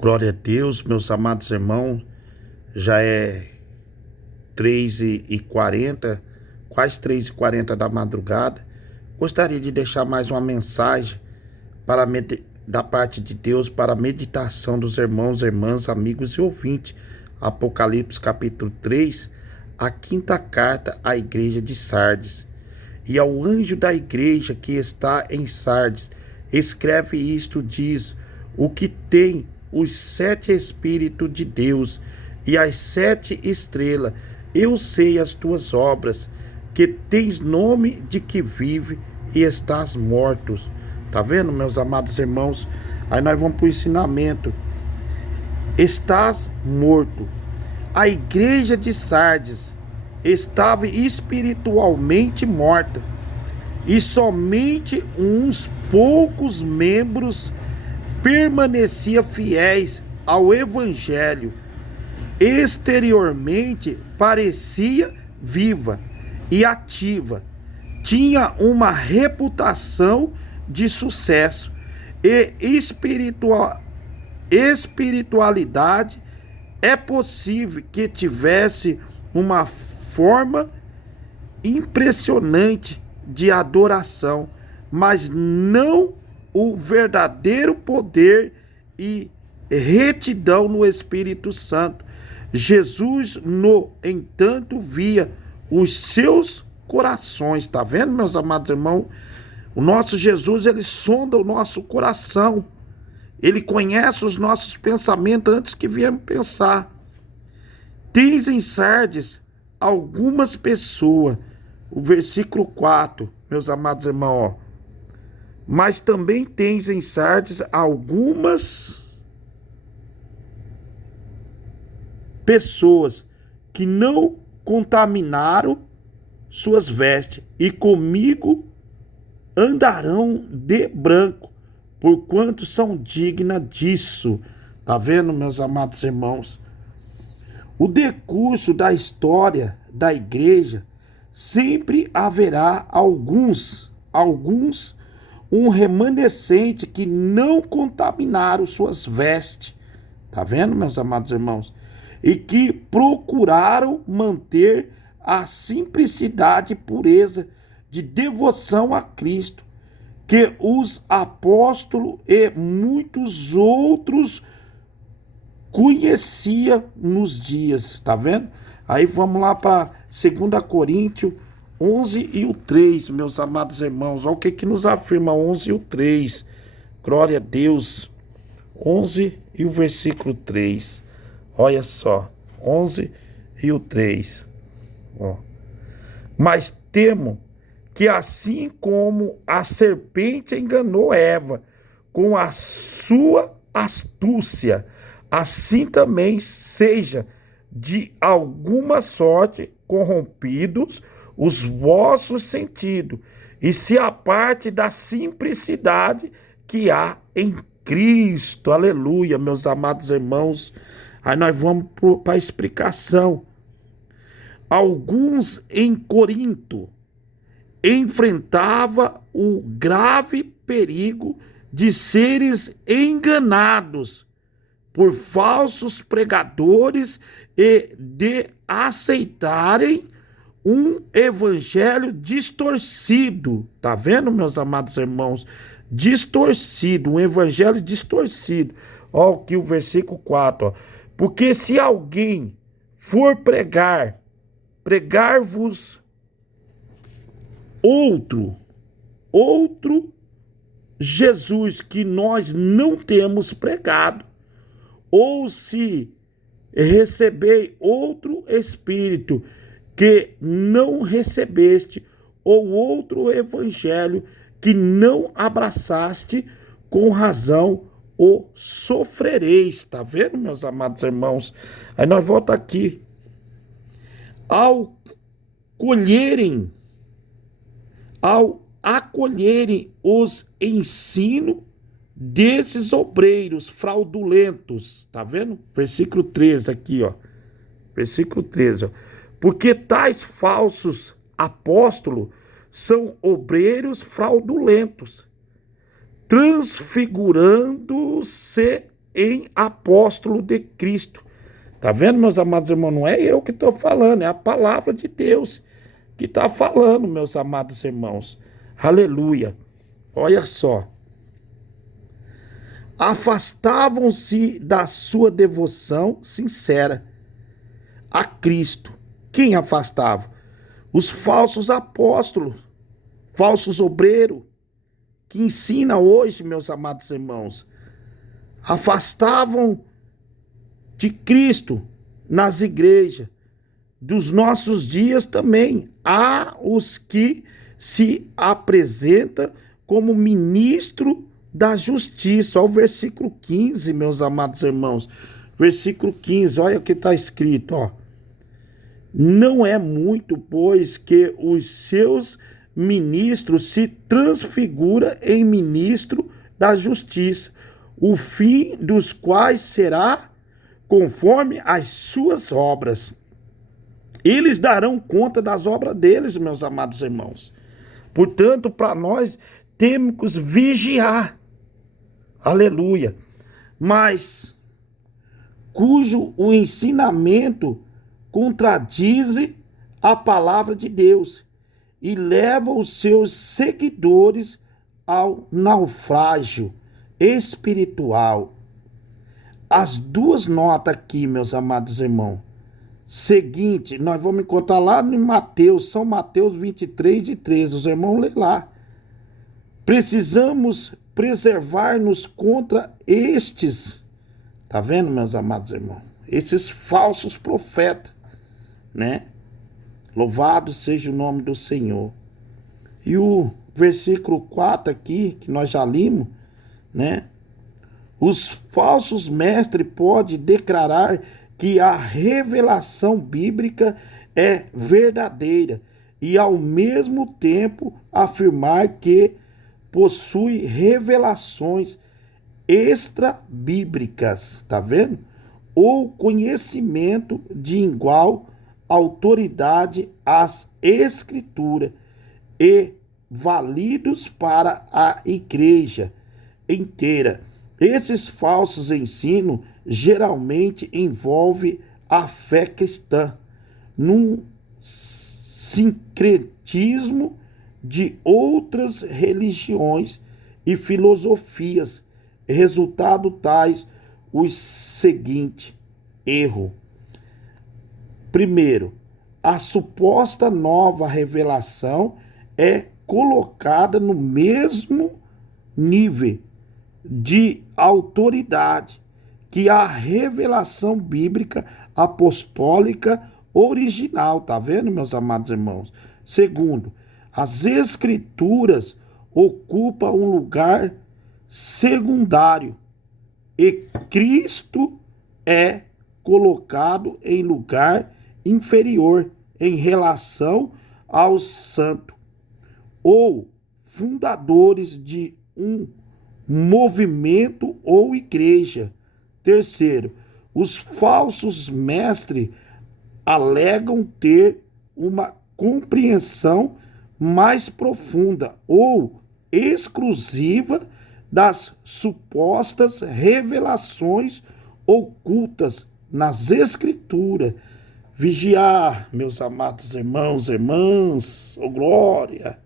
Glória a Deus, meus amados irmãos, já é 3h40, quase 3h40 da madrugada. Gostaria de deixar mais uma mensagem da parte de Deus para a meditação dos irmãos, irmãs, amigos e ouvintes. Apocalipse capítulo 3, a quinta carta à igreja de Sardes. E ao anjo da igreja que está em Sardes, escreve isto, diz: o que tem os 7 Espíritos de Deus e as 7 estrelas. Eu sei as tuas obras, que tens nome de que vive e estás mortos. Tá vendo, meus amados irmãos? Aí nós vamos para o ensinamento. Estás morto. A igreja de Sardes estava espiritualmente morta, e somente uns poucos membros permaneciam fiéis ao evangelho. Exteriormente parecia viva e ativa, tinha uma reputação de sucesso e espiritualidade. É possível que tivesse uma forma impressionante de adoração, mas não o verdadeiro poder e retidão no Espírito Santo. Jesus, no entanto, via os seus corações. Tá vendo, meus amados irmãos? O nosso Jesus, ele sonda o nosso coração. Ele conhece os nossos pensamentos antes que viemos pensar. Tens em Sardes algumas pessoas, o versículo 4, meus amados irmãos, ó. Mas também tens em Sardes algumas pessoas que não contaminaram suas vestes, e comigo andarão de branco, porquanto são dignas disso. Tá vendo, meus amados irmãos? O decurso da história da igreja, sempre haverá alguns, um remanescente que não contaminaram suas vestes. Tá vendo, meus amados irmãos? E que procuraram manter a simplicidade e pureza de devoção a Cristo, que os apóstolos e muitos outros conhecia nos dias. Tá vendo? Aí vamos lá para 2 Coríntios 11 e o 3, meus amados irmãos. Olha o que nos afirma 11 e o 3. Glória a Deus. 11 e o versículo 3. Olha só. 11 e o 3. Ó. Mas temo que assim como a serpente enganou Eva com a sua astúcia, assim também seja de alguma sorte corrompidos os vossos sentidos, e se aparte da simplicidade que há em Cristo. Aleluia, meus amados irmãos. Aí nós vamos para a explicação. Alguns em Corinto enfrentava o grave perigo de seres enganados por falsos pregadores e de aceitarem um evangelho distorcido. Tá vendo, meus amados irmãos? Distorcido, um evangelho distorcido. Ó, aqui o versículo 4, ó. Porque se alguém for pregar-vos outro Jesus que nós não temos pregado, ou se recebei outro Espírito que não recebeste, ou outro evangelho que não abraçaste, com razão o sofrereis. Tá vendo, meus amados irmãos? Aí nós voltamos aqui. Ao acolherem os ensinos desses obreiros fraudulentos, tá vendo? Versículo 13 aqui, ó. Versículo 13, ó. Porque tais falsos apóstolos são obreiros fraudulentos, transfigurando-se em apóstolo de Cristo. Tá vendo, meus amados irmãos? Não é eu que estou falando, é a palavra de Deus que está falando, meus amados irmãos. Aleluia. Olha só. Afastavam-se da sua devoção sincera a Cristo. Quem afastava? Os falsos apóstolos, falsos obreiros, que ensina hoje, meus amados irmãos. Afastavam de Cristo nas igrejas. Dos nossos dias também há os que se apresentam como ministro da justiça. Olha o versículo 15, meus amados irmãos. Versículo 15, olha o que está escrito, ó. Não é muito, pois, que os seus ministros se transfigura em ministro da justiça, o fim dos quais será conforme as suas obras. Eles darão conta das obras deles, meus amados irmãos. Portanto, para nós, temos que vigiar. Aleluia. Mas, cujo o ensinamento contradize a palavra de Deus e leva os seus seguidores ao naufrágio espiritual. As duas notas aqui, meus amados irmãos. Seguinte, nós vamos encontrar lá em Mateus, São Mateus 23:13. Os irmãos lê lá. Precisamos preservar-nos contra estes, tá vendo, meus amados irmãos? Esses falsos profetas, né? Louvado seja o nome do Senhor. E o versículo 4 aqui, que nós já limos, né? Os falsos mestres podem declarar que a revelação bíblica é verdadeira e, ao mesmo tempo, afirmar que possui revelações extra-bíblicas, tá vendo? Ou conhecimento de igual autoridade às Escrituras e válidos para a igreja inteira. Esses falsos ensinos geralmente envolvem a fé cristã num sincretismo de outras religiões e filosofias. Resultado tais os seguintes erros. Primeiro, a suposta nova revelação é colocada no mesmo nível de autoridade que a revelação bíblica apostólica original, tá vendo, meus amados irmãos? Segundo, as escrituras ocupam um lugar secundário e Cristo é colocado em lugar inferior em relação aos santos ou fundadores de um movimento ou igreja. Terceiro, os falsos mestres alegam ter uma compreensão mais profunda ou exclusiva das supostas revelações ocultas nas Escrituras. Vigiar, meus amados irmãos e irmãs, oh glória!